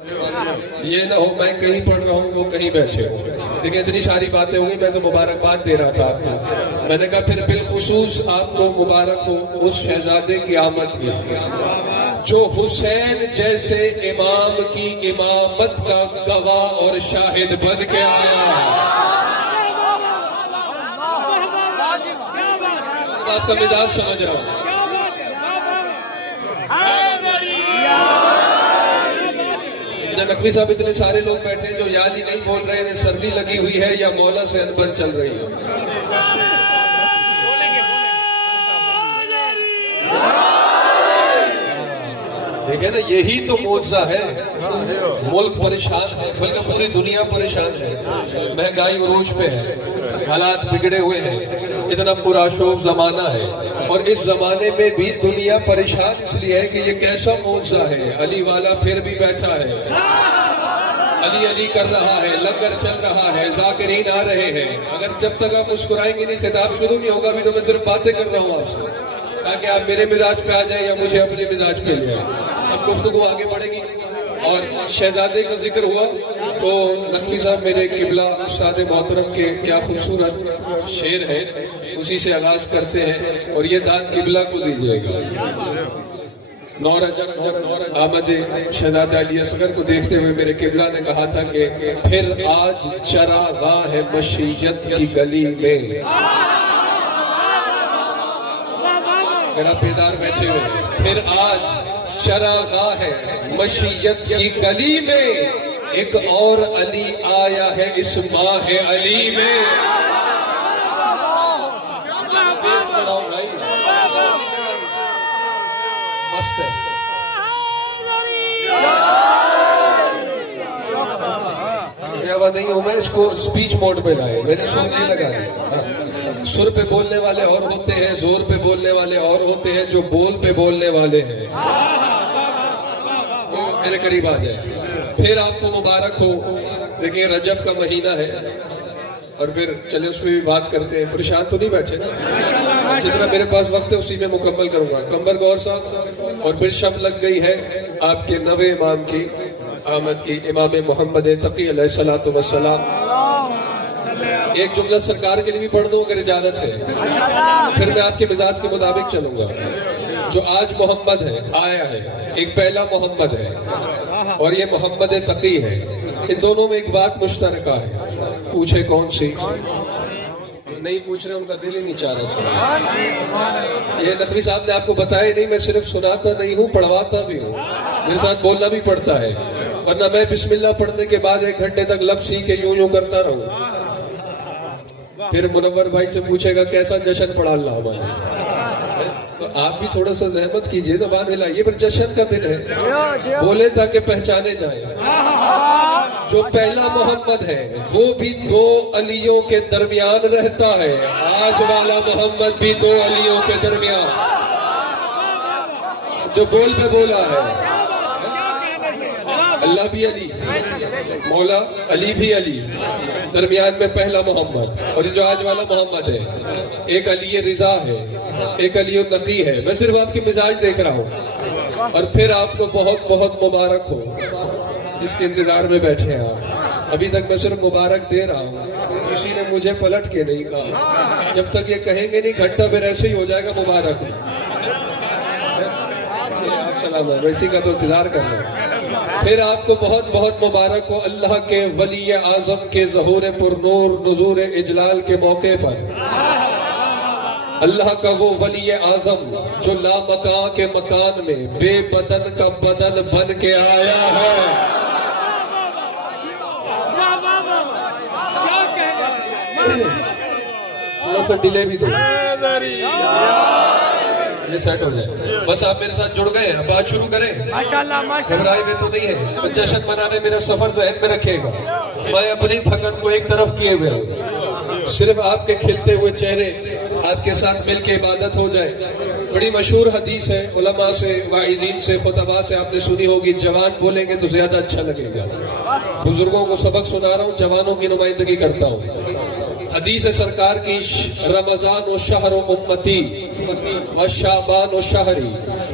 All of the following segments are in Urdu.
یہ نہ ہو میں کہیں پڑھ رہا ہوں وہ کہیں بیٹھے ہو. دیکھیں اتنی ساری باتیں ہوئی, میں تو مبارکباد دے رہا تھا آپ کو. میں نے کہا پھر بالخصوص آپ کو مبارک ہو اس شہزادے کی آمد کی جو حسین جیسے امام کی امامت کا گواہ اور شاہد بن کے آیا. آپ کا مزاج سمجھ رہا ہوں. نقوی صاحب اتنے سارے لوگ بیٹھے جو یا علی نہیں بول رہے ہیں, سردی لگی ہوئی ہے یا مولا سے انبن چل رہی ہے. دیکھیں نا یہی تو معجزہ ہے. ملک پریشان ہے, بلکہ پوری دنیا پریشان ہے. مہنگائی عروج پہ ہے, حالات بگڑے ہوئے ہیں, اتنا پرآشوب زمانہ ہے, اور اس زمانے میں بھی دنیا پریشان اس لیے ہے کہ یہ کیسا معجزہ ہے. علی والا پھر بھی بیٹھا ہے, علی علی کر رہا ہے, لنگر چل رہا ہے, ذاکرین آ رہے ہیں. اگر جب تک آپ مسکرائیں گے نہیں, خطاب شروع نہیں ہوگا. ابھی تو میں صرف باتیں کر رہا ہوں آپ سے, تاکہ آپ میرے مزاج پہ آ جائیں یا مجھے اپنے مزاج پہ لے آئیں. اب گفتگو آگے بڑھے گی. اور شہزادے کا ذکر ہوا تو نقوی صاحب میرے قبلہ استاد محترم کے کیا خوبصورت شعر ہے, اسی سے آغاز کرتے ہیں. اور یہ داد قبلہ کو دیجیے گا. 9 رجب آمد شہزادہ علی اصغر کو دیکھتے ہوئے میرے قبلہ نے کہا تھا کہ پھر آج چراغاہ ہے مشیت کی گلی میں. میرا بیدار بیٹھے ہوئے, پھر آج چراغاہ ہے مشیت کی گلی میں, ایک اور علی آیا ہے اس ماہ علی میں. مست ہے. نہیں ہوں میں, اس کو سپیچ موڈ پہ لائے, میں نے سر نہیں لگا دی. سر پہ بولنے والے اور ہوتے ہیں, زور پہ بولنے والے اور ہوتے ہیں, جو بول پہ بولنے والے ہیں وہ میرے قریب آ جائے. پھر آپ کو مبارک ہو. دیکھیں رجب کا مہینہ ہے, اور پھر چلے اس پہ بھی بات کرتے ہیں. پریشان تو نہیں بیٹھے نا, جتنا میرے پاس وقت ہے اسی میں مکمل کروں گا. کمبر گور صاحب, اور پھر شب لگ گئی ہے آپ کے نوے امام کی آمد کی, امام محمد تقی علیہ الصلوۃ والسلام. ایک جملہ سرکار کے لیے بھی پڑھ دوں اگر اجازت ہے, پھر میں آپ کے مزاج کے مطابق چلوں گا. جو آج محمد ہے, آیا ہے, ایک پہلا محمد ہے اور یہ محمد تقی ہے. ان دونوں میں ایک بات مشترکہ ہے. پوچھے کون سی؟ نہیں پوچھ رہے, ان کا دل ہی نہیں چاہ رہا. یہ نقوی صاحب نے آپ کو بتایا نہیں, میں صرف سناتا نہیں ہوں, پڑھواتا بھی ہوں. میرے ساتھ بولنا بھی پڑتا ہے, ورنہ میں بسم اللہ پڑھنے کے بعد 1 گھنٹے تک لفظ سیکھ کے یوں کرتا رہوں. پھر منور بھائی سے پوچھے گا کیسا جشن پڑھا اللہ ہمارا. تو آپ بھی تھوڑا سا زحمت کیجئے, زبان ہلائیے. پھر جشن کا دن ہے, بولے تاکہ پہچانے جائیں. جو پہلا محمد ہے وہ بھی 2 علیوں کے درمیان رہتا ہے. آج والا محمد بھی 2 علیوں کے درمیان, جو بول پہ بولا ہے. اللہ بھی علی, مولا علی بھی علی, درمیان میں پہلا محمد. اور جو آج والا محمد ہے, ایک علی رضا ہے, ایک علی النقی ہے. میں صرف آپ کی مزاج دیکھ رہا ہوں. اور پھر آپ کو بہت بہت مبارک ہو, جس کے انتظار میں بیٹھے ہیں آپ. ابھی تک میں صرف مبارک دے رہا ہوں, کسی نے مجھے پلٹ کے نہیں کہا. جب تک یہ کہیں گے نہیں گھنٹہ پھر ایسے ہی ہو جائے گا مبارک. آپ سلام ہے, میں اسی کا تو انتظار کر رہا ہوں. پھر آپ کو بہت بہت مبارک ہو اللہ کے ولی اعظم کے ظہور پر نور نظور اجلال کے موقع پر. اللہ کا وہ ولی اعظم جو لا مکان کے مکان میں بے بدن کا بدن بن کے آیا ہے. تھوڑا سا ڈیلے بھی دو, یہ سیٹ ہو جائے. بس آپ میرے ساتھ جڑ گئے ہیں, بات شروع کریں. گھبرائے ہوئے تو نہیں ہے. جشن منانے میرا سفر ذہن میں رکھے گا. میں اپنی تھکن کو ایک طرف کیے ہوئے ہوں, صرف آپ کے کھلتے ہوئے چہرے آپ کے ساتھ مل کے عبادت ہو جائے. بڑی مشہور حدیث ہے, علماء سے, واعظین سے, خطباء سے آپ نے سنی ہوگی, جوان بولیں گے تو زیادہ اچھا لگے گا. بزرگوں کو سبق سنا رہا ہوں, جوانوں کی نمائندگی کرتا ہوں. حدیث سرکار کی رمضان و شہر و امتی و شعبان و شہری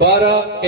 12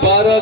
12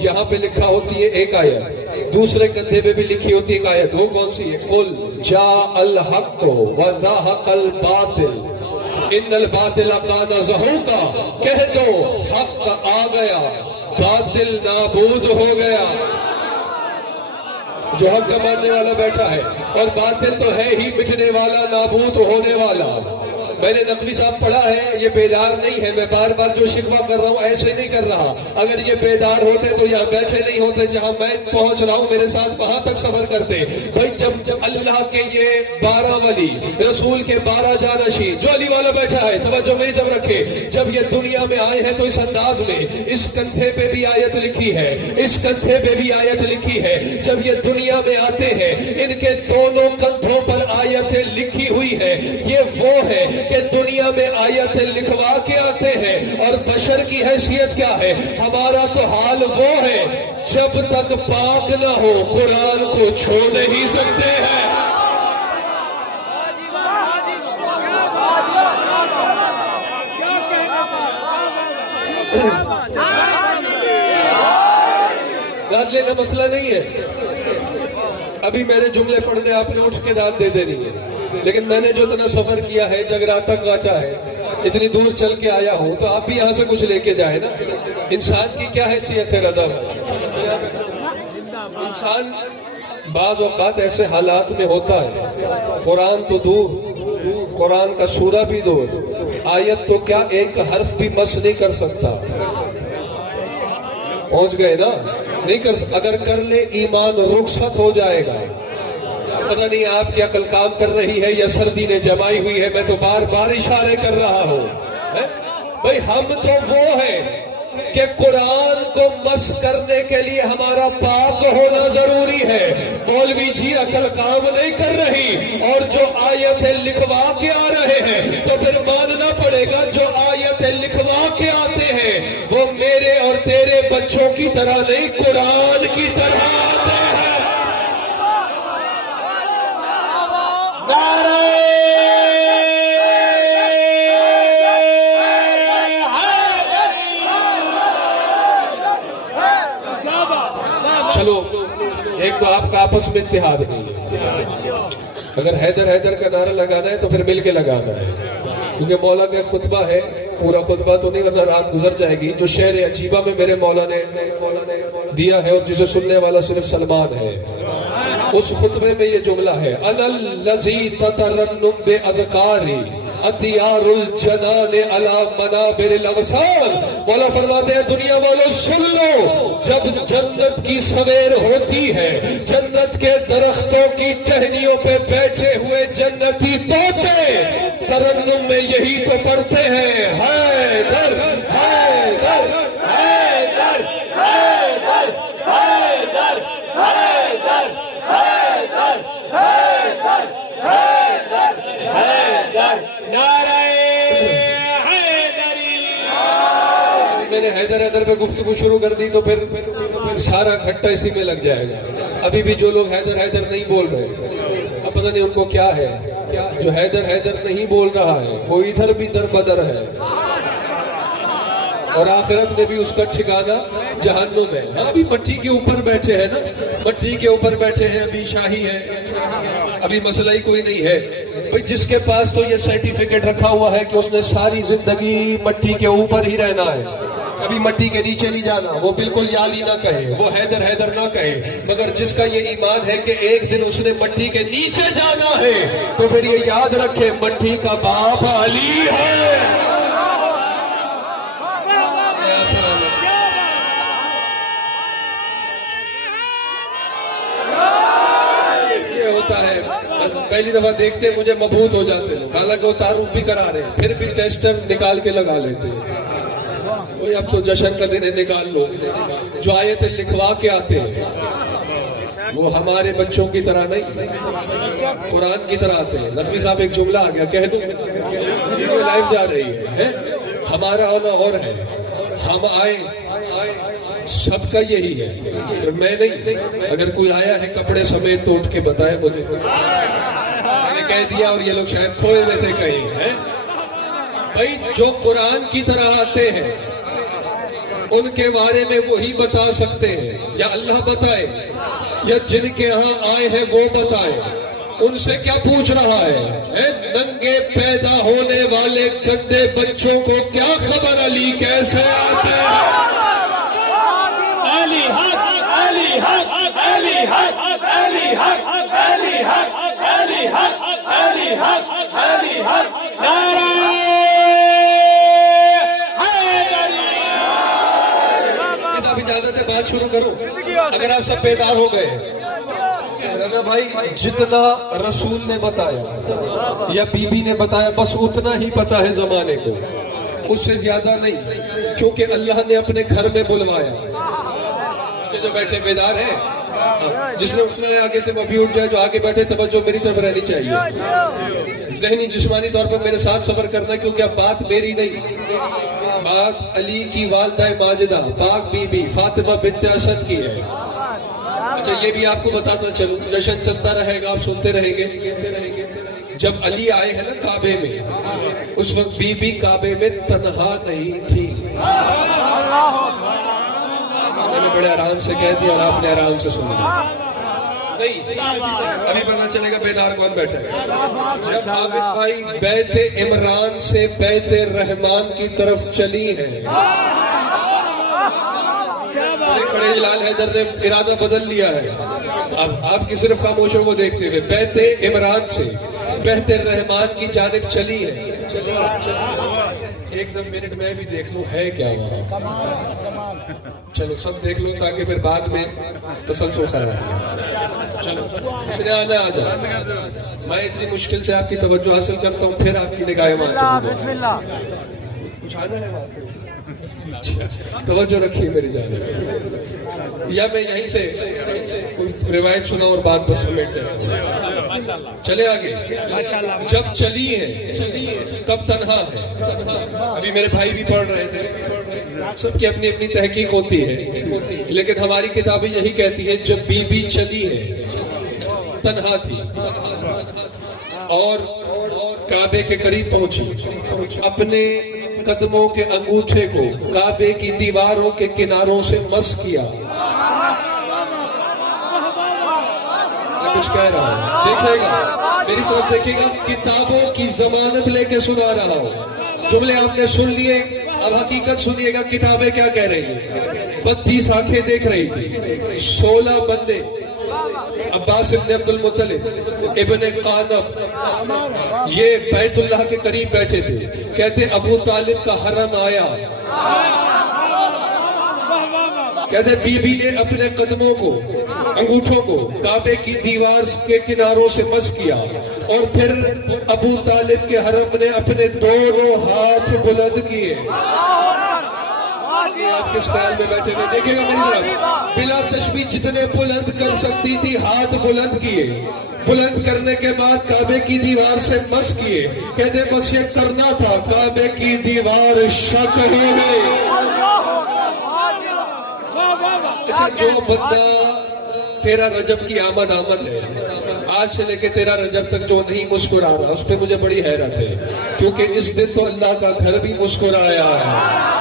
یہاں پہ لکھا ہوتی ہے ایک آیت, دوسرے کندھے پہ بھی لکھی ہوتی ہے ایک آیت. وہ کون سی ہے؟ قل جاء الحق وزهق الباطل ان الباطل کان زہوقا. کہہ دو حق آ گیا, باطل نابود ہو گیا. جو حق کا ماننے والا بیٹھا ہے, اور باطل تو ہے ہی مٹنے والا, نابود ہونے والا. میں نے نقوی صاحب پڑھا ہے, یہ بیدار نہیں ہے. میں بار بار جو شکوہ کر رہا ہوں ایسے نہیں کر رہا. اگر یہ بیدار ہوتے تو یہاں بیٹھے نہیں ہوتے جہاں میں پہنچ رہا ہوں, میرے ساتھ وہاں تک سفر کرتے. بھائی جب اللہ کے یہ 12 ولی, رسول کے 12 جانشین, جو علی والا بیٹھا ہے توجہ میری طرف رکھے, جب یہ دنیا میں آئے ہیں تو اس انداز میں, اس کندھے پہ بھی آیت لکھی ہے, اس کندھے پہ بھی آیت لکھی ہے. جب یہ دنیا میں آتے ہیں ان کے دونوں کندھوں پر آیتیں لکھی ہوئی ہے. یہ وہ ہے کہ دنیا میں آیتیں لکھوا کے آتے ہیں, اور بشر کی حیثیت کیا ہے؟ ہمارا تو حال وہ ہے, جب تک پاک نہ ہو قرآن کو چھوڑ نہیں سکتے ہیں. داد لینا مسئلہ نہیں ہے. ابھی میں نے جملے پڑھنے, آپ نے اٹھ کے داد دے دینی ہے. لیکن میں نے جو اتنا سفر کیا ہے, جگراتا کاٹا ہے, اتنی دور چل کے آیا ہوں, تو آپ بھی یہاں سے کچھ لے کے جائیں نا. انسان کی کیا حیثیت ہے رضا؟ انسان بعض اوقات ایسے حالات میں ہوتا ہے, قرآن تو دور, قرآن کا سورہ بھی دور, آیت تو کیا ایک حرف بھی مس نہیں کر سکتا. پہنچ گئے نا, نہیں کر سکتا. اگر کر لے ایمان رخصت ہو جائے گا. پتہ نہیں آپ کی عقل کام کر رہی ہے یا سردی نے جمائی ہوئی ہے, میں تو بار بار اشارے کر رہا ہوں. بھئی ہم تو وہ ہیں کہ قرآن کو مس کرنے کے لیے ہمارا پاک ہونا ضروری ہے. مولوی جی عقل کام نہیں کر رہی, اور جو آیتیں لکھوا کے آ رہے ہیں تو پھر ماننا پڑے گا جو آیتیں لکھوا کے آتے ہیں وہ میرے اور تیرے بچوں کی طرح نہیں, قرآن کی طرح آتے ہیں. چلو ایک تو آپ کا آپس میں اتحاد نہیں ہے. اگر حیدر حیدر کا نعرہ لگانا ہے تو پھر مل کے لگانا ہے, کیونکہ مولا کا خطبہ ہے, پورا خطبہ تو نہیں ورنہ رات گزر جائے گی. جو شعر عجیبہ میں میرے مولا نے دیا ہے اور جسے سننے والا صرف سلمان ہے, اس خطبے میں یہ جملہ ہے, انا الذی تترنم باذکاری اتیار الجنان علی منابر الاغصان. مولا فرماتے ہیں دنیا والوں سن لو, جب جنت کی سویر ہوتی ہے, جنت کے درختوں کی ٹہنیوں پہ بیٹھے ہوئے جنتی طوطے ترنم میں یہی تو پڑھتے ہیں, حیدر حیدر حیدر حیدر حیدر حیدر حیدر حیدر حیدر حیدر نعرہ حیدری. میں نے حیدر حیدر پہ گفتگو شروع کر دی تو پھر سارا گھٹا اسی میں لگ جائے گا. ابھی بھی جو لوگ حیدر حیدر نہیں بول رہے, اب پتہ نہیں ان کو کیا ہے. جو حیدر حیدر نہیں بول رہا ہے وہ ادھر بھی در بدر ہے, اور آخرت میں بھی اس کا ٹھکانہ جہنم ہے. ہاں ابھی مٹی کے اوپر بیٹھے ہیں نا, مٹی کے اوپر بیٹھے ہیں, ابھی شاہی ہے, ابھی مسئلہ ہی کوئی نہیں ہے. بھئی جس کے پاس تو یہ سرٹیفکیٹ رکھا ہوا ہے کہ اس نے ساری زندگی مٹی کے اوپر ہی رہنا ہے, کبھی مٹی کے نیچے نہیں جانا, وہ بالکل یالی نہ کہے, وہ حیدر حیدر نہ کہے. مگر جس کا یہ ایمان ہے کہ ایک دن اس نے مٹی کے نیچے جانا ہے تو پھر یہ یاد رکھے مٹی کا باپ علی ہے. یہ ہوتا ہے, پہلی دفعہ دیکھتے مجھے مبہوت ہو جاتے ہیں, حالانکہ وہ تعارف بھی کرا رہے ہیں, پھر بھی ٹیسٹر نکال کے لگا لیتے ہیں. اب تو جشن کا دن ہے, نکال لو. جو آیتیں لکھوا کے آتے ہیں وہ ہمارے بچوں کی طرح نہیں, قرآن کی طرح آتے ہیں. نقوی صاحب ایک جملہ آ گیا, کہہ دو, لائف جا رہی ہے. ہمارا آنا اور ہے, ہم آئے, سب کا یہی ہے, میں نہیں. اگر کوئی آیا ہے کپڑے سمیت تو اٹھ کے بتائے مجھے, میں نے کہہ دیا اور یہ لوگ شاید کھوئے ہوئے تھے کہیں. بھائی جو قرآن کی طرح آتے ہیں ان کے بارے میں وہی بتا سکتے ہیں، یا اللہ بتائے یا جن کے ہاں آئے ہیں وہ بتائے. ان سے کیا پوچھ رہا ہے؟ ننگے پیدا ہونے والے گندے بچوں کو کیا خبر علی کیسے آتے ہیں؟ علی حق، علی حق، علی حق، علی حق، علی حق، علی حق، علی حق، علی حق. نعرہ حیدری. اب اجازت ہے بات شروع کروں؟ اگر آپ سب بیدار ہو گئے، رضا بھائی جتنا رسول نے بتایا یا بی بی نے بتایا بس اتنا ہی پتا ہے زمانے کو، اس سے زیادہ نہیں، کیونکہ اللہ نے اپنے گھر میں بلوایا. جو بیٹھے بیدار ہیں، جس نے اٹھنا ہے آگے سے وہ بھی اٹھ جائے، جو آگے بیٹھے توجہ میری طرف رہنی چاہیے. ذہنی جسمانی طور پر میرے ساتھ سفر کرنا، کیونکہ اب بات میری نہیں، بات علی کی والدہ ماجدہ پاک بی بی فاطمہ بنت اسد کی ہے. اچھا یہ بھی آپ کو بتاتا چلوں، جشن چلتا رہے گا، آپ سنتے رہیں گے. جب علی آئے ہیں نا کعبے میں، اس وقت بی بی کعبے میں تنہا نہیں تھی. میں نے بڑے آرام سے کہہ دیا اور آپ نے آرام سے سنا. نہیں ابھی پتہ چلے گا بیدار کون بیٹھا ہے. جب عابد بھائی بیت عمران سے بیت رحمان کی طرف چلی ہیں، بڑے جلال حیدر نے ارادہ بدل لیا ہے. اب آپ کی صرف خاموشوں کو دیکھتے ہوئے بیت عمران سے بیت الرحمان کی جانب چلی ہے. ایک دم منٹ میں بھی دیکھ لوں ہے کیا وہاں. چلو سب دیکھ لو تاکہ پھر بعد میں تسلسل خراب. چلو اس نے آنا آ جا. میں اتنی مشکل سے آپ کی توجہ حاصل کرتا ہوں، پھر آپ کی نگاہیں وہاں چلی گئی. کچھ آنا ہے وہاں سے؟ توجہ رکھیے میری جانب، یا میں یہیں سے کوئی روایت سنا اور بات بس سمیٹ دیں. چلے آگے. جب چلی ہے تب تنہا ہے. ابھی میرے بھائی بھی پڑھ رہے تھے، سب کی اپنی اپنی تحقیق ہوتی ہے، لیکن ہماری کتابیں یہی کہتی ہیں جب بی بی چلی ہے تنہا تھی اور کعبے کے قریب پہنچی، اپنے قدموں کے انگوٹھے کو کعبے کی دیواروں کے کناروں سے مس کیا. میں کچھ کہہ رہا ہوں، دیکھے گا میری طرف، دیکھے گا کتابوں کی ضمانت لے کے سنا رہا ہوں. جملے آپ نے سن لیے، اب حقیقت سنیے گا کتابیں کیا کہہ رہی ہیں. 32 آنکھیں دیکھ رہی تھی، 16 بندے عباس ابن عبد المطلب ابن قانب یہ بیت اللہ کے قریب بیٹھے تھے. کہتے ابو طالب کا حرم آیا، کہتے بی بی نے اپنے قدموں کو انگوٹھوں کو کعبے کی دیوار کے کناروں سے مس کیا، اور پھر ابو طالب کے حرم نے اپنے دونوں ہاتھ بلند کیے. آپ کس خیال میں بیٹھے ہوئے دیکھے گا میری طرف، بلا تشبیہ جتنے بلند کر سکتی تھی ہاتھ بلند کیے. بلند کرنے کے بعد کعبے کی دیوار سے مس کیے. کہتے بس یہ کرنا تھا، کعبے کی دیوار شک ہو گئی. اچھا جو بندہ 13 رجب کی آمد ہے، آج سے لے کے 13 رجب تک جو نہیں مسکرا رہا، اس پہ مجھے بڑی حیرت ہے، کیونکہ اس دن تو اللہ کا گھر بھی مسکرایا ہے.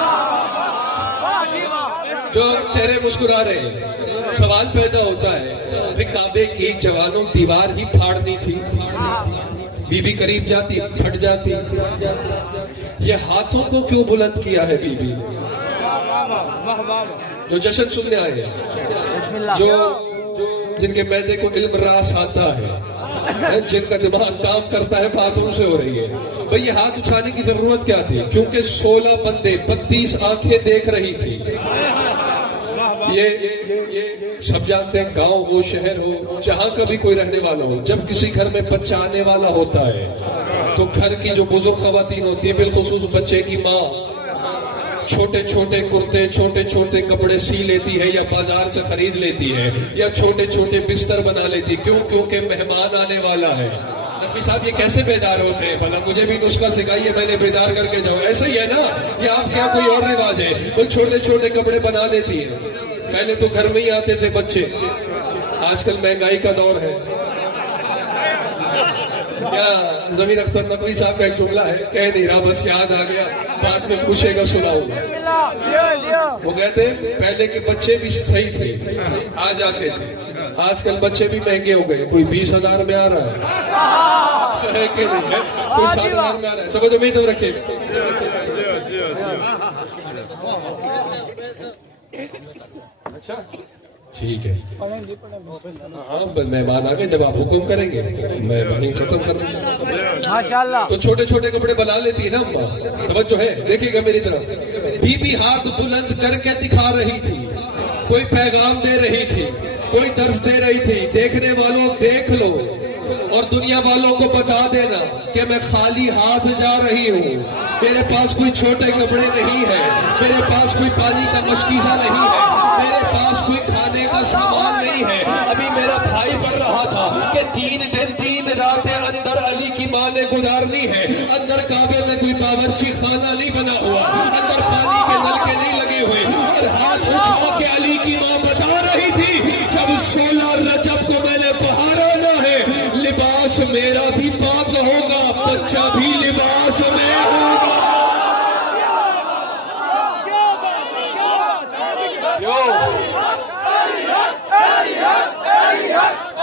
جو چہرے مسکرا رہے ہیں، سوال پیدا ہوتا ہے پھر کعبے کی جوانوں دیوار ہی پھاڑنی تھی، بی بی قریب جاتی پھٹ جاتی. یہ ہاتھوں کو کیوں بلند کیا ہے بی بی نے؟ جو جشن سننے آئے ہیں، جو جن کے معدے کو علم راس آتا ہے، جن کا دماغ کام کرتا ہے، باتوں سے ہو رہی ہے. بھئی یہ ہاتھ اٹھانے کی ضرورت کیا تھی؟ کیونکہ 16 بندے 32 آنکھیں دیکھ رہی تھی. یہ سب جانتے ہیں، گاؤں ہو شہر ہو جہاں کا بھی کوئی رہنے والا ہو، جب کسی گھر میں بچہ آنے والا ہوتا ہے تو گھر کی جو بزرگ خواتین ہوتی ہیں، بالخصوص بچے کی ماں، چھوٹے چھوٹے کرتے چھوٹے چھوٹے کپڑے سی لیتی ہے، یا بازار سے خرید لیتی ہے، یا چھوٹے چھوٹے بستر بنا لیتی. کیوں؟ کیونکہ مہمان آنے والا ہے. نبی صاحب یہ کیسے بیدار ہوتے ہیں؟ بھلا مجھے بھی نسخہ سکھائیے، میں نے بیدار کر کے جاؤں. ایسا ہی ہے نا، یہ آپ کیا کوئی اور رواج ہے؟ وہ چھوٹے چھوٹے کپڑے بنا لیتی ہے. پہلے تو گھر میں ہی آتے تھے بچے، آج کل مہنگائی کا دور ہے. کیا زمین اختر نقوی صاحب کا ایک جملہ ہے، کہہ نہیں رہا بس یاد آ گیا، بعد میں پوچھے گا سناؤں گا۔ وہ کہتے ہیں پہلے کے بچے بھی صحیح تھے، آ جاتے تھے، آج کل بچے بھی مہنگے ہو گئے، کوئی 20,000 میں آ رہا ہے کہ نہیں ہے، کوئی 60,000 میں آ رہا ہے، تو امید رکھے۔ اچھا ٹھیک ہے، ہاں مہمان آ گئے، جب آپ حکم کریں گے میں وہیں ختم کر دوں گا ماشاءاللہ۔ تو چھوٹے چھوٹے کپڑے بنا لیتی ہے نا اماں، توجہ ہے، دیکھیے گا میری طرف، بی بی ہاتھ بلند کر کے دکھا رہی تھی، کوئی پیغام دے رہی تھی، کوئی درس دے رہی تھی، دیکھنے والوں دیکھ لو اور دنیا والوں کو بتا دینا کہ میں خالی ہاتھ جا رہی ہوں، میرے پاس کوئی چھوٹے کپڑے نہیں ہے، میرے پاس کوئی پانی کا مشکیزہ نہیں ہے، میرے پاس کوئی کھانے کا سامان نہیں ہے۔ ابھی میرا بھائی پڑھ رہا تھا کہ 3 دن 3 راتیں اندر علی کی ماں نے گزارنی ہے، اندر کعبے میں کوئی باورچی خانہ نہیں بنا ہوا، اندر پانی کے نل کے نہیں لگے ہوئے، اور ہاتھ اٹھا کے علی کی ماں بتا رہی تھی جب 16 رجب کو میں نے باہر آنا ہے، لباس میرا بھی پاک ہوگا، بچہ بھی لباس میں ہوگا۔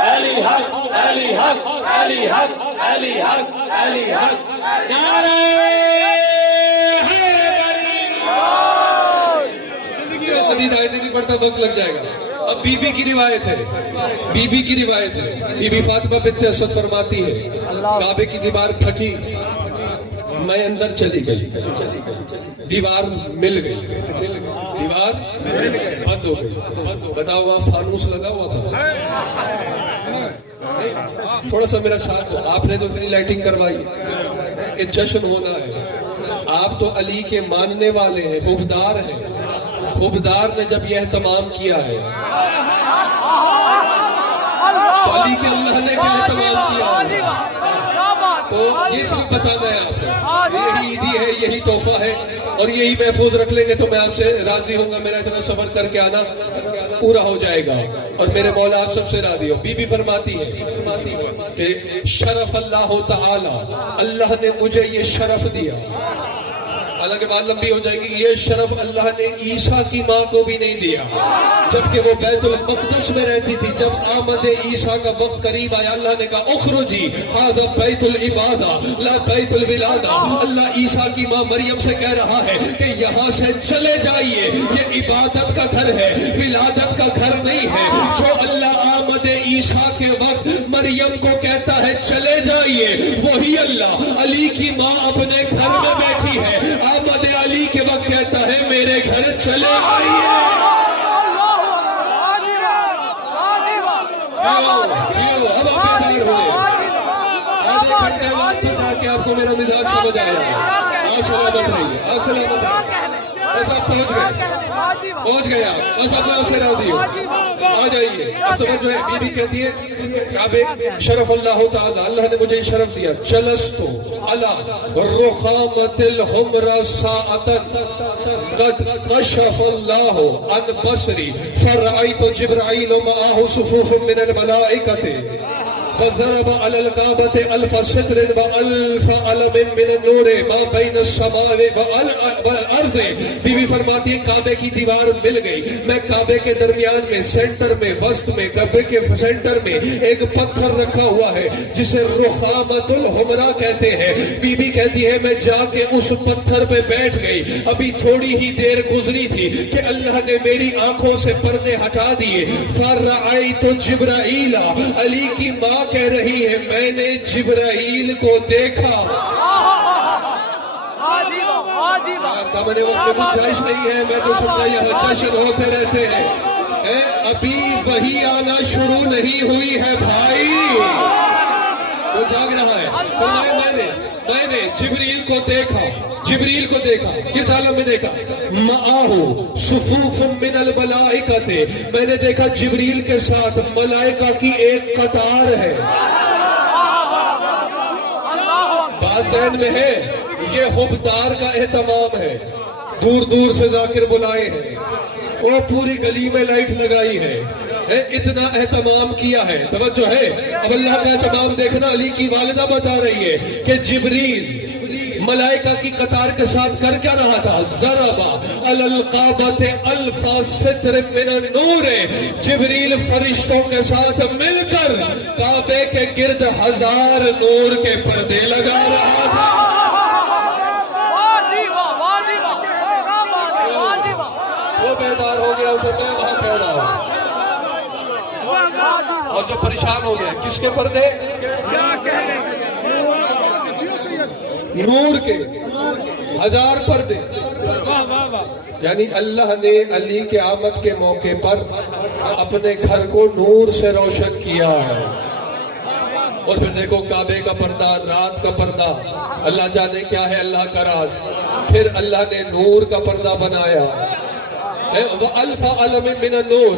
علی حق، علی حق، علی حق، علی حق، علی حق، نعرہ حیدری۔ زندگی اور شدید آیتیں کی پڑھتا وقت لگ جائے گا۔ اب بی بی کی روایت ہے، بی بی کی روایت ہے، بی بی فاطمہ بنت اسد فرماتی ہے کعبے کی دیوار پھٹی، میں اندر چلی گئی، دیوار مل گئی، دیوار بند ہو گئی، بتاؤ وہاں فانوس لگا ہوا تھا، تھوڑا سا میرا ساتھ، آپ نے تو اتنی لائٹنگ کروائی کہ جشن ہونا ہے، آپ تو علی کے ماننے والے ہیں، خوبدار ہیں، خوبدار نے جب یہ اہتمام کیا ہے تو علی کے اللہ نے کیا اہتمام کیا ہے، تو یہ صرف بتانا ہے آپ کو، یہی عیدی ہے، یہی تحفہ ہے، اور یہی محفوظ رکھ لیں گے تو میں آپ سے راضی ہوں گا، میرا اتنا سفر کر کے آنا پورا ہو جائے گا، اور میرے مولا آپ سب سے راضی ہو۔ بی بی فرماتی ہے کہ شرف اللہ تعالی، اللہ نے مجھے یہ شرف دیا، حالانکہ بات لمبی ہو جائے گی، یہ شرف اللہ نے عیسیٰ کی ماں کو بھی نہیں دیا، جبکہ وہ بیت المقدس میں رہتی تھی۔ جب آمد عیسیٰ کا وقت قریب آیا، اللہ نے کہا اخرجی ھذا بیت العبادہ لا بیت الولادہ، اللہ عیسیٰ کی ماں مریم سے کہہ رہا ہے کہ یہاں سے چلے جائیے، یہ عبادت کا گھر ہے، ولادت کا گھر نہیں ہے۔ جو اللہ آمد عیسیٰ کے وقت مریم کو کہتا ہے چلے جائیے، وہی اللہ علی کی ماں اپنے گھر میں بیٹھی ہے، آمد علی کے وقت کہتا ہے میرے گھر چلے آئیے۔ اب آپ بیدار ہوئے، آدھے گھنٹے بعد جا کے آپ کو میرا مزاج سمجھ آیا، آپ سلامت رہیے، آپ سلامت رہیے، بس آپ پہنچ گئے آپ، بس اللہ آپ سے راضی ہو، آ جائیے۔ اب توجہ ہے، بی بی کہتی ہے کعبے شرف اللہ تعالی، اللہ نے مجھے شرف دیا، جلستو علی رخامت الحمر ساعتا قد کشف اللہ عن بصری فرأیت جبرائیل معاہ صفوف من الملائکۃ فضرب على الكعبة 1000 ستر و1000 علم من النور ما بین السماء والارض۔ بی بی فرماتی ہے کعبے کی دیوار مل گئی، میں کعبے کے درمیان میں، سینٹر میں، وسط میں، کعبے کے سینٹر میں ایک پتھر رکھا ہوا ہے جسے رخامت الحمرہ کہتے ہیں۔ بی بی کہتی ہے میں جا کے اس پتھر پہ بیٹھ گئی، ابھی تھوڑی ہی دیر گزری تھی کہ اللہ نے میری آنکھوں سے پردے ہٹا دیے، فرأیت جبرائیل، علی کی ماں کہہ رہی ہے میں نے جبرائیل کو دیکھا۔ دامن وقت میں گنجائش نہیں ہے، میں تو سمجھا یہاں جشن ہوتے رہتے ہیں، ابھی وہی آنا شروع نہیں ہوئی ہے بھائی، وہ جاگ رہا ہے۔ میں نے جبریل کو دیکھا، جبریل کو دیکھا، کس عالم میں دیکھا؟ معاہو صفوف من الملائکۃ، میں نے دیکھا جبریل کے ساتھ ملائکہ کی ایک قطار ہے۔ بات ذہن میں ہے، یہ حبدار کا اہتمام ہے، دور دور سے ذاکر بلائے ہیں، وہ پوری گلی میں لائٹ لگائی ہے، اتنا اہتمام کیا ہے. توجہ ہے, اب اللہ کا اہتمام دیکھنا. علی کی والدہ بتا رہی ہے کہ جبریل ملائکہ کی قطار کے ساتھ کر کیا رہا تھا؟ ضربا علی القابۃ الف ستر من النور. جبریل فرشتوں کے ساتھ مل کر کعبے کے گرد 1000 نور کے پردے لگا رہا تھا. وہ بیدار ہو گیا, اسے میں وہاں کہہ رہا ہوں. اور جو پریشان ہو گیا, کس کے پردے؟ نور کے 1000 پردے. یعنی اللہ نے علی کے آمد کے موقع پر اپنے گھر کو نور سے روشن کیا ہے. اور پھر دیکھو کعبے کا پردہ, رات کا پردہ, اللہ جانے کیا ہے اللہ کا راز. پھر اللہ نے نور کا پردہ بنایا. وَأَلْفَ عَلَمٍ مِّنَ النُّورِ,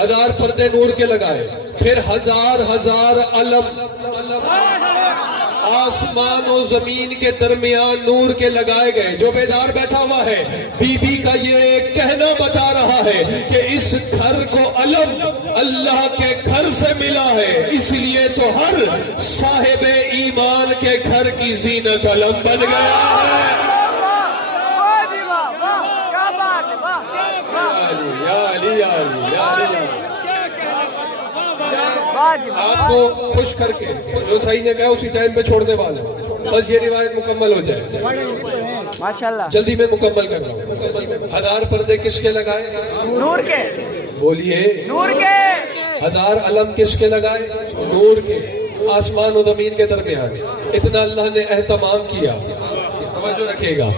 1000 پردے نور کے لگائے. پھر 1000 علم آسمان و زمین کے درمیان نور کے لگائے گئے. جو بیدار بیٹھا ہوا ہے, بی بی کا یہ کہنا بتا رہا ہے کہ اس گھر کو علم اللہ کے گھر سے ملا ہے, اس لیے تو ہر صاحب ایمان کے گھر کی زینت علم بن گیا ہے. آپ کو خوش کر کے جو صحیح نے کہا اسی ٹائم پہ چھوڑنے والا ہوں. بس یہ روایت مکمل ہو جائے. ماشاءاللہ جلدی میں مکمل کر رہا ہوں. 1000 پردے کس کے لگائے؟ نور کے. بولیے, نور کے. 1000 علم کس کے لگائے؟ نور کے. آسمان و زمین کے درمیان اتنا اللہ نے اہتمام کیا. توجہ رکھیے گا.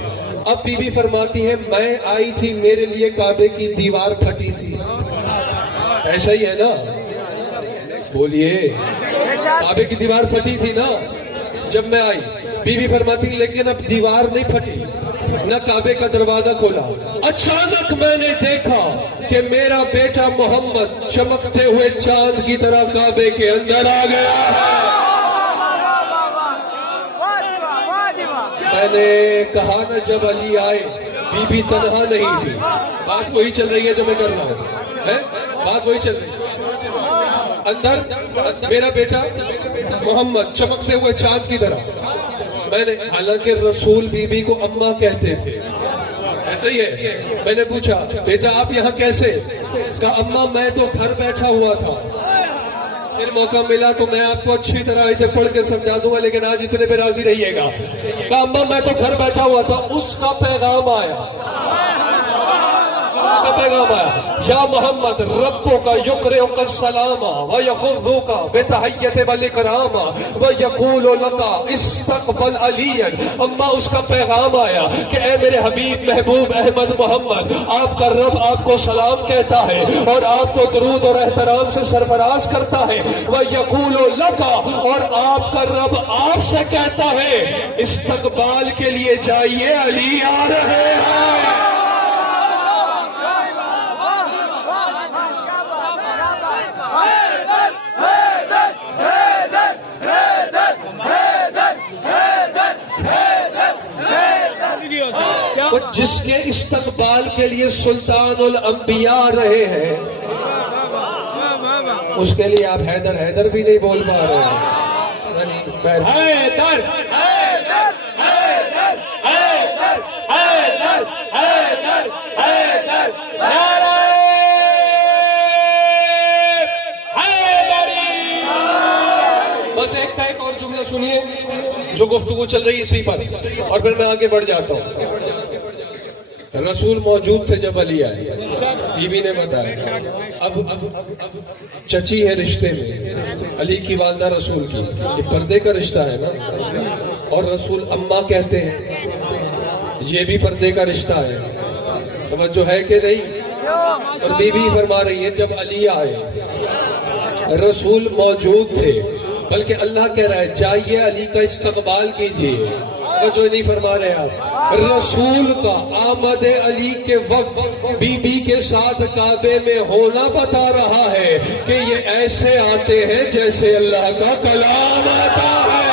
اب بی بی فرماتی ہے, میں آئی تھی, میرے لیے کعبے کی دیوار پھٹی تھی. ایسا ہی ہے نا, بولیے, کعبے کی دیوار پھٹی تھی نا جب میں آئی. بی بی فرماتی لیکن اب دیوار نہیں پھٹی, نہ کعبے کا دروازہ کھولا. اچانک میں نے دیکھا کہ میرا بیٹا محمد چمکتے ہوئے چاند کی طرح کعبے کے اندر آ گیا ہے. میں نے کہا نا جب علی آئے, بی بی تنہا نہیں تھی. بات وہی چل رہی ہے جو میں کر رہا ہوں, بات وہی چل رہی ہے. اندر میرا بیٹا محمد چمکتے ہوئے چاند کی طرح. میں نے, حالانکہ رسول بی بی کو اماں کہتے تھے, ایسا ہی ہے. میں نے پوچھا بیٹا آپ یہاں کیسے؟ کہا اماں میں تو گھر بیٹھا ہوا تھا, پھر موقع ملا تو میں آپ کو اچھی طرح اسے پڑھ کے سمجھا دوں گا, لیکن آج اتنے پہ راضی رہیے گا. کہا اماں میں تو گھر بیٹھا ہوا تھا, اس کا پیغام آیا. کا پیغام آیا, یا محمد ربک یقرئک السلام ویخذک بتحیۃ والاکرام ویقول لک استقبل علیا. اما اس کا پیغام آیا کہ اے میرے حبیب محبوب احمد محمد, آپ کا رب آپ کو سلام کہتا ہے اور آپ کو درود اور احترام سے سرفراز کرتا ہے. ویقول لک, اور آپ کا رب آپ سے کہتا ہے استقبال کے لیے جائیے, علی آ رہے ہیں. جس کے استقبال کے لیے سلطان الانبیاء رہے ہیں, اس کے لیے آپ حیدر حیدر بھی نہیں بول پا رہے ہیں. حیدر حیدر حیدر حیدر حیدر حیدر بس ایک تھا, ایک اور جملہ سنیے جو گفتگو چل رہی ہے اسی پر, اور پھر میں آگے بڑھ جاتا ہوں. رسول موجود تھے جب علی آئے, بی بی نے بتایا. اب چچی ہے رشتے میں, علی کی والدہ رسول کی, یہ پردے کا رشتہ ہے نا. اور رسول اماں کہتے ہیں, یہ بھی پردے کا رشتہ ہے. توجہ ہے کہ نہیں؟ اور بی بی فرما رہی ہے جب علی آئے, رسول موجود تھے, بلکہ اللہ کہہ رہا ہے جائیے علی کا استقبال کیجیے. جو نہیں فرما رہے آپ, رسول کا آمد علی کے وقت بی بی کے ساتھ کعبے میں ہونا بتا رہا ہے کہ یہ ایسے آتے ہیں جیسے اللہ کا کلام آتا ہے.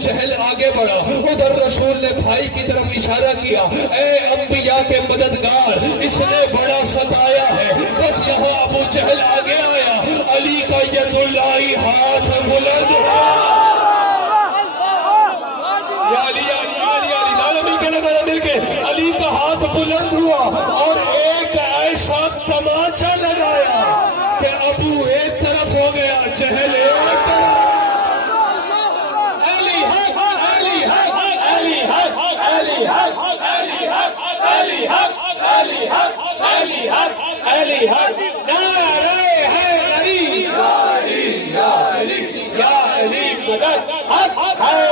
جہل آگے بڑھا. ادھر رسول نے بھائی کی طرف اشارہ کیا, اے انبیاء کے مددگار, اس نے بڑا ستایا ہے. بس یہاں ابو جہل آگے آیا, علی کا ید اللہ ہاتھ بلند ہوا. یا علی یا علی یا علی یا علی, نعرہ مل کے لگایا, مل کے. علی کا ہاتھ بلند ہوا اور ایک ایسا تماچا لگایا کہ ابو ایک طرف ہو گیا, جہل ایک طرف. علی حق, علی حق, علی حق, علی حق, علی حق, علی حق, علی حق, علی حق, علی حق. نعرہ حیدری, یا علی یا علی یا علی مدد حق ہے.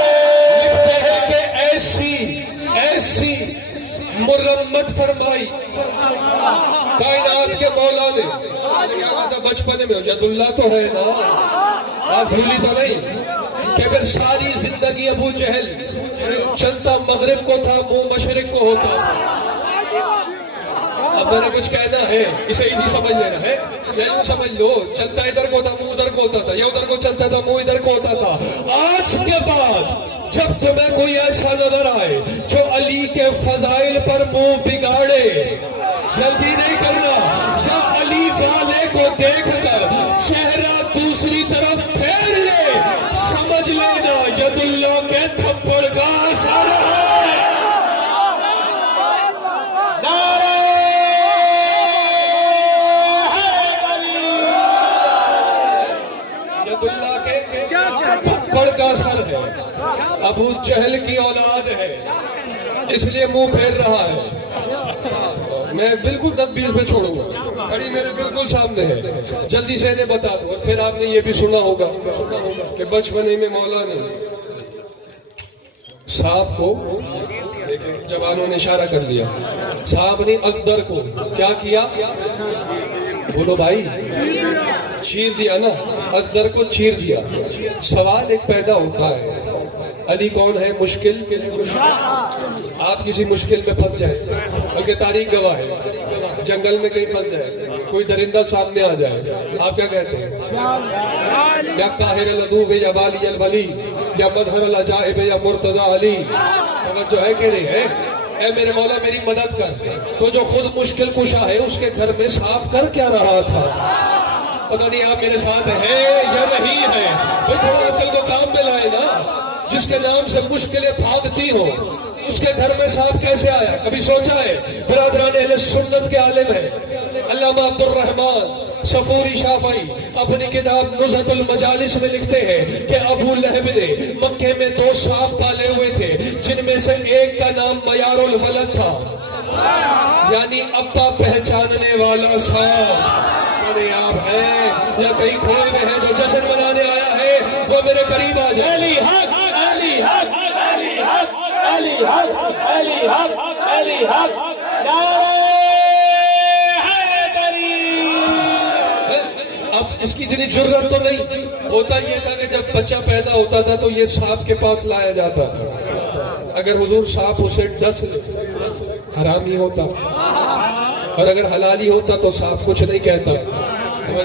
لکھتے ہیں کہ ایسی مرمت فرمائی کائنات کے مولا نے. کیا کہا تھا بچپنے میں, ید اللہ تو ہے نا, بات بھولی تو نہیں, کہ پھر ساری زندگی ابو جہل چلتا مغرب کو تھا, منہ مشرق کو ہوتا. اب میں نے کچھ کہنا ہے, اسے ہی سمجھ لینا ہے, یا یوں سمجھ لو, چلتا ادھر کو تھا, منہ ادھر کو ہوتا تھا, یا ادھر کو چلتا تھا, منہ ادھر کو ہوتا تھا. آج کے بعد جب تمہیں کوئی ایسا نظر آئے جو علی کے فضائل پر منہ بگاڑے, جلدی نہیں کرنا. یا علی والے کو دیکھ کر چہرہ دوسری طرف پھیر لے, سمجھ لینا ید اللہ کے تھپڑ کا اثر ہے. نعرہ حیدری, ید اللہ کے تھپڑ کا اثر ہے. ابو جہل کی اولاد ہے, اس لیے منہ پھیر رہا ہے. میں بالکل تدبیر پہ چھوڑوں گا, کھڑی میرے بالکل سامنے ہے, جلدی سے انہیں بتا دو. پھر آپ نے یہ بھی سنا ہوگا کہ بچپنے میں مولا نے صاحب کو, جوانوں نے اشارہ کر لیا, صاحب نے اکبر کو کیا کیا, بولو بھائی, چیر دیا نا, اکبر کو چیر دیا. سوال ایک پیدا ہوتا ہے, علی کون ہے؟ مشکل. آپ کسی مشکل میں پھنس جائیں, بلکہ تاریخ گواہ ہے, جنگل میں کہیں پھنس جائے, کوئی درندہ سامنے آ جائے, آپ کیا کہتے ہیں؟ یا قاہر العدو یا والی الولی یا مظہر العجائب یا مرتضی علی. جو ہے کہ نہیں ہے, اے میرے مولا میری مدد کر. تو جو خود مشکل کشا ہے اس کے گھر میں صاف کر کیا رہا تھا؟ پتہ نہیں آپ میرے ساتھ ہیں یا نہیں ہے. بھئی تھوڑا عقل کو کام میں لائے نا. جس کے نام سے مشکلیں بھاگتی ہو اس کے گھر میں صاف کیسے آیا؟ کبھی سوچا ہے؟ برادران اہل سنت کے عالم ہیں علامہ عبد الرحمن صفوری شافعی اپنی کتاب نزہۃ المجالس میں لکھتے ہیں کہ ابو لہب نے مکے میں 2 صاف پالے ہوئے تھے, جن میں سے ایک کا نام معیار الولد تھا, یعنی ابا پہچاننے والا صاحب. یعنی آپ ہیں یا کہیں کھوئے میں ہیں, جو جشن منانے آیا ہے وہ میرے قریب آ جائے. علی حق, علی حق, علی حق, علی حق, علی حق, علی حق. نعرہ حیدری. اب اس کی اتنی جرت تو نہیں. ہوتا یہ تھا کہ جب بچہ پیدا ہوتا تھا تو یہ صاحب کے پاس لایا جاتا تھا. اگر حضور صاحب اسے 10 حرام ہی ہوتا, اور اگر حلالی ہوتا تو صاحب کچھ نہیں کہتا.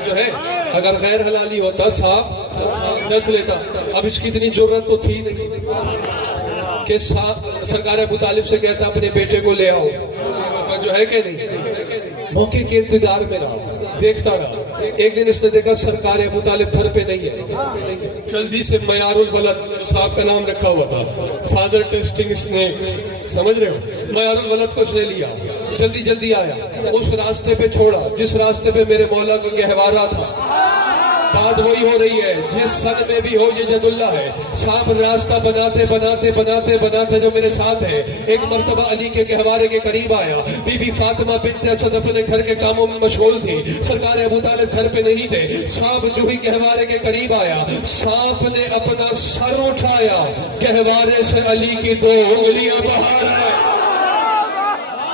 جو ہے اگر غیر حلالی ہوتا صاحب 10 لیتا. اب اس کی اتنی جرت تو تھی نہیں کہ سرکار ابو طالب سے کہتا اپنے بیٹے کو لے آؤ. جو ہے کہ نہیں, موقع کے انتظار میں رہا, دیکھتا رہا. ایک دن اس نے دیکھا سرکار ابو طالب گھر پہ نہیں ہے, جلدی سے معیار الولد صاحب کا نام رکھا ہوا تھا, فادر ٹیسٹنگ اسنیک, سمجھ رہے ہو, معیار الولد کو اس نے لیا, جلدی جلدی آیا, اس راستے پہ چھوڑا جس راستے پہ میرے مولا کا گہوارہ تھا. بات وہی ہو رہی ہے جس سن میں بھی ہو, یہ ید اللہ ہے. صاحب راستہ بناتے بناتے بناتے بناتے جو میرے ساتھ ہے, ایک مرتبہ علی کے گہوارے کے قریب آیا. بی بی فاطمہ بنت اسد اپنے گھر کے کاموں میں مشغول تھی, سرکار ابو طالب گھر پہ نہیں تھے. صاحب جو ہی گہوارے کے قریب آیا, صاحب نے اپنا سر اٹھایا, گہوارے سے علی کی 2 انگلیاں باہر آئے.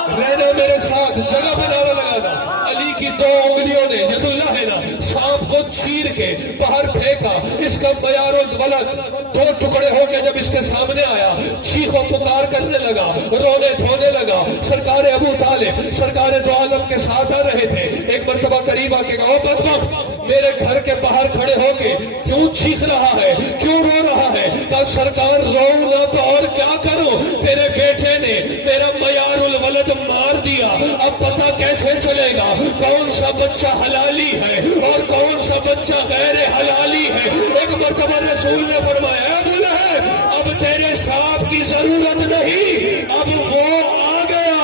رہنا میرے ساتھ, جگہ پہ نعرہ لگانا. علی کی 2 انگلیوں نے, ید اللہ ہے نا, سانپ کو چیر کے باہر پھینکا. اس کا معیار الولد 2 ٹکڑے ہو کے جب اس کے سامنے آیا, چیخ و پکار کرنے لگا, رونے دھونے لگا. سرکار ابو طالب سرکار دو عالم کے ساتھ آ رہے تھے. ایک مرتبہ قریب آ کے کہا, بدبخت میرے گھر کے باہر کھڑے ہو کے کیوں چیخ رہا ہے, کیوں رو رہا ہے؟ کہا سرکار رو نہ تو اور کیا کرو، تیرے بیٹے نے میرا معیار الولد مار دیا، اب پتہ کیسے چلے گا کون سا بچہ حلالی ہے اور کون سا بچہ غیر حلالی ہے؟ ایک مرتبہ رسول نے فرمایا اے ابو لہب، اب تیرے صاحب کی ضرورت نہیں، اب وہ آ گیا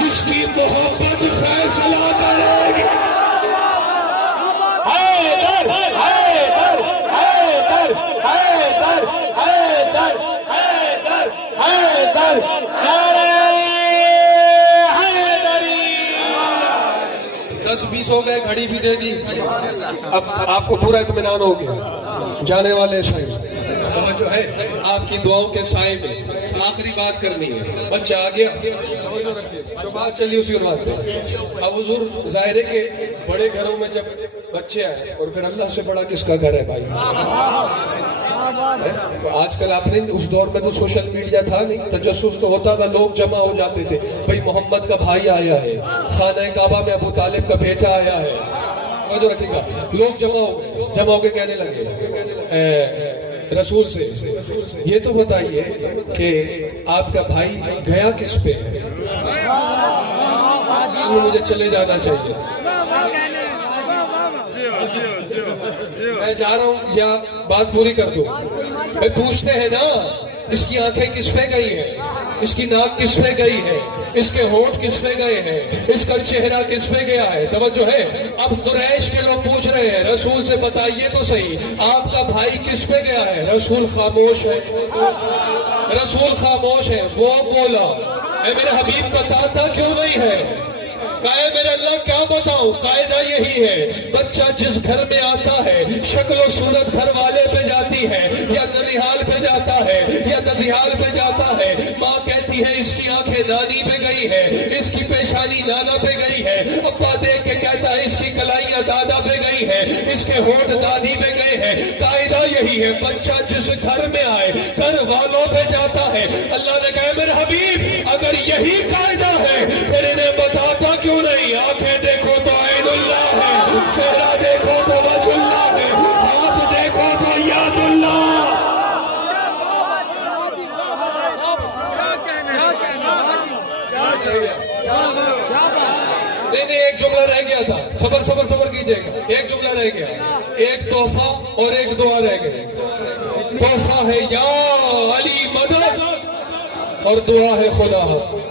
جس کی محبت فیصلہ کرے گی۔ حیدر حیدر حیدر حیدر حیدر حیدر حیدر نعرہ حیدری۔ 10-20 ہو گئے، گھڑی بھی دے دی، اب آپ کو پورا اطمینان ہو گیا۔ جانے والے سائیں جو ہے آپ کی دعاؤں کے سائے میں آخری بات کرنی ہے۔ بچہ آ گیا، جو بات چلی اسی بات پہ۔ اب حضور ظاہر ہے کہ بڑے گھروں میں جب بچے آئے، اور پھر اللہ سے بڑا کس کا گھر ہے بھائی؟ تو آج کل آپ نے اس دور میں تو سوشل میڈیا تھا نہیں، تجسس تو ہوتا تھا، لوگ جمع ہو جاتے تھے، بھئی محمد کا بھائی آیا ہے، خانہ کعبہ میں ابو طالب کا بیٹا آیا ہے، جو رکھے گا، لوگ جمع ہو کے کہنے لگے رسول سے یہ تو بتائیے کہ آپ کا بھائی گیا کس پہ ہے؟ مجھے چلے جانا چاہیے، میں جا رہا ہوں یا بات پوری کر دوں؟ میں پوچھتے ہیں نا، اس کی آنکھیں کس پہ گئی ہیں، اس کی ناک کس پہ گئی ہے، اس کے ہونٹ کس پہ گئے ہیں، اس کا چہرہ کس پہ گیا ہے؟ توجہ ہے؟ اب قریش کے لوگ پوچھ رہے ہیں رسول سے بتائیے تو صحیح آپ کا بھائی کس پہ گیا ہے؟ رسول خاموش ہے، رسول خاموش ہے۔ وہ بولا اے میرے حبیب بتاتا کیوں نہیں ہے؟ کہے میرے اللہ کیا بتاؤں؟ قاعدہ یہی ہے، بچہ جس گھر میں آتا ہے شکل و صورت گھر والے پہ جاتی ہے، یا ننیحال پہ جاتا ہے یا ددیال پہ جاتا ہے، ماں کہتی ہے اس کی آنکھیں نانی پہ گئی ہے، اس کی پیشانی نانا پہ گئی ہے، ابا دیکھ کے کہتا ہے اس کی کلائیاں دادا پہ گئی ہے، اس کے ہونٹ دادی پہ گئے ہیں۔ قاعدہ یہی ہے، بچہ جس گھر میں آئے گھر والوں پہ جاتا ہے۔ اللہ نے کہا میرے حبیب اگر یہی قاعدہ ہے پھر انہیں بتاتا کیوں نہیں؟ آنکھیں دیکھو تو عین اللہ ہے، چہرہ دیکھو تو وجہ اللہ ہے، ہاتھ دیکھو تو یاد اللہ۔ نہیں ایک جملہ رہ گیا تھا، صبر کیجئے گا، ایک جملہ رہ گیا، ایک تحفہ اور ایک دعا رہ گئی۔ تحفہ ہے یا علی مدد اور دعا ہے خدا حافظ۔